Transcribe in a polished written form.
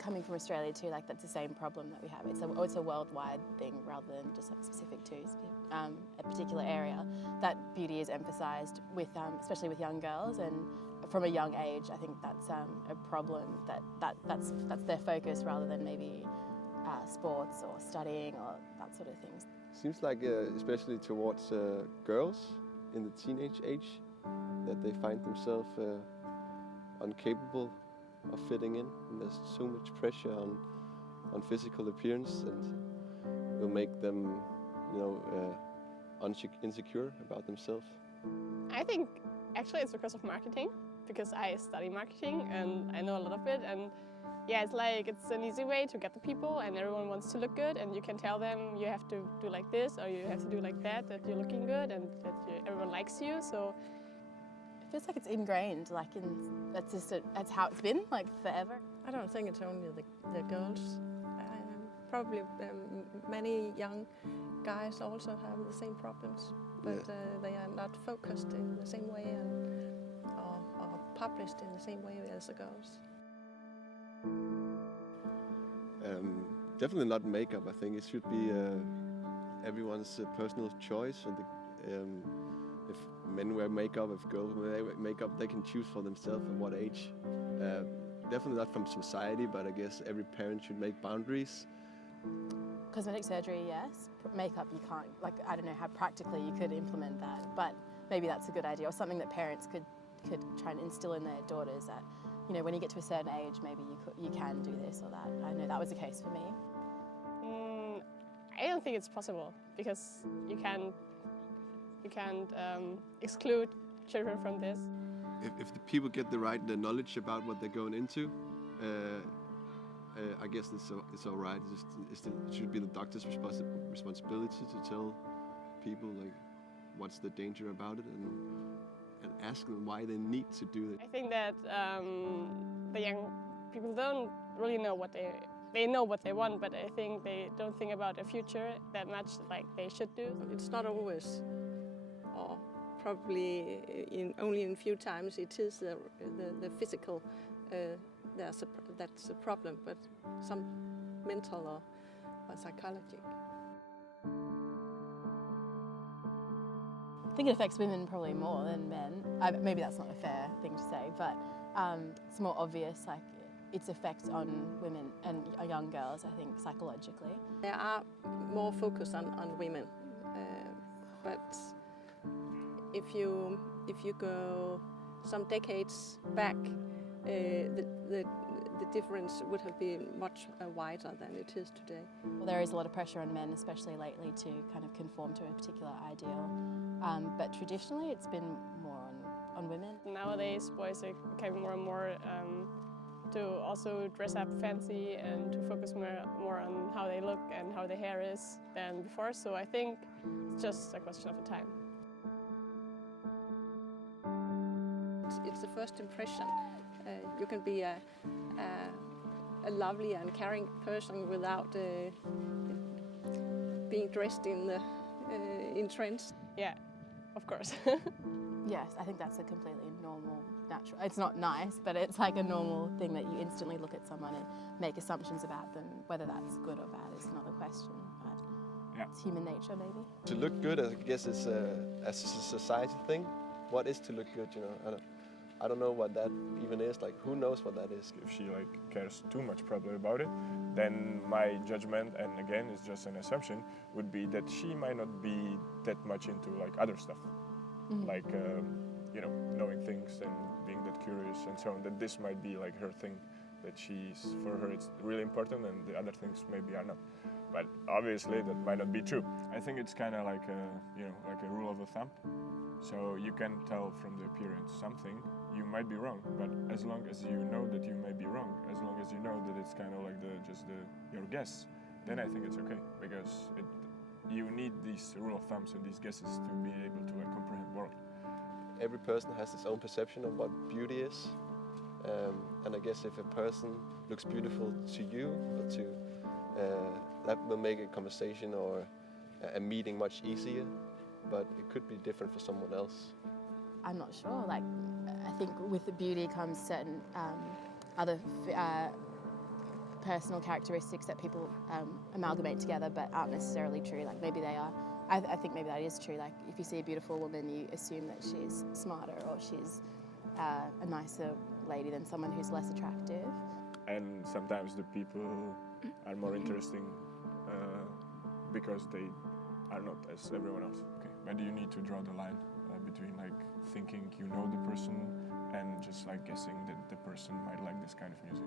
coming from Australia too, like that's the same problem that we have. It's a worldwide thing rather than just like specific to a particular area. That beauty is emphasised with, especially with young girls, and from a young age. I think that's a problem. That's their focus rather than maybe sports or studying or that sort of things. Seems like, especially towards girls in the teenage age, that they find themselves incapable of fitting in, and there's so much pressure on physical appearance, and will make them, insecure about themselves. I think actually it's because of marketing, because I study marketing and I know a lot of it, and yeah, it's an easy way to get the people, and everyone wants to look good, and you can tell them you have to do like this or you have to do like that you're looking good and that everyone likes you. So it feels like it's ingrained, that's how it's been, like forever. I don't think it's only the girls. Probably many young guys also have the same problems, but they are not focused in the same way or published in the same way as the girls. Definitely not makeup. I think it should be everyone's personal choice, and if men wear makeup, if girls wear makeup, they can choose for themselves at what age. Definitely not from society, but I guess every parent should make boundaries. Cosmetic surgery, yes. Makeup, you can't, I don't know how practically you could implement that, but maybe that's a good idea, or something that parents could try and instill in their daughters, that, when you get to a certain age, maybe you can do this or that. I know that was the case for me. I don't think it's possible, because you can't exclude children from this. If the people get the right knowledge about what they're going into, I guess it's all right. It should be the doctor's responsibility to tell people what's the danger about it, and ask them why they need to do it. I think that the young people don't really know what they know what they want, but I think they don't think about the future that much like they should do. It's not always, or probably only in few times, it is the physical that's a problem, but some mental or psychological. I think it affects women probably more than men. Maybe that's not a fair thing to say, but it's more obvious, its effect on women and young girls, I think, psychologically. There are more focus on women, but if you go some decades back, the difference would have been much wider than it is today. Well, there is a lot of pressure on men, especially lately, to kind of conform to a particular ideal. But traditionally, it's been more on women. Nowadays, boys are becoming more and more to also dress up fancy and to focus more on how they look and how their hair is than before. So I think it's just a question of time. It's the first impression. You can be a lovely and caring person without being dressed in trends. Yeah, of course. Yes, I think that's a completely normal, natural. It's not nice, but it's like a normal thing that you instantly look at someone and make assumptions about them. Whether that's good or bad is another question, but it's human nature, maybe. To look good, I guess, is a society thing. What is to look good, I don't know what that even is. Who knows what that is? If she cares too much probably about it, then my judgment, and again it's just an assumption, would be that she might not be that much into other stuff, knowing things and being that curious and so on. That this might be her thing, that for her it's really important, and the other things maybe are not. But obviously that might not be true. I think it's kind of like a rule of thumb. So you can tell from the appearance something. You might be wrong, but as long as you know that you may be wrong, as long as you know that it's kind of your guess, then I think it's okay, because you need these rule of thumbs and these guesses to be able to comprehend the world. Every person has his own perception of what beauty is, and I guess if a person looks beautiful to you, that will make a conversation or a meeting much easier, but it could be different for someone else. I'm not sure. I think with the beauty comes certain other personal characteristics that people amalgamate together but aren't necessarily true. Like maybe they are. I think maybe that is true. Like if you see a beautiful woman, you assume that she's smarter or she's a nicer lady than someone who's less attractive. And sometimes the people are more interesting because they are not as everyone else. Okay. Where do you need to draw the line between like thinking you know the person and just like guessing that the person might like this kind of music?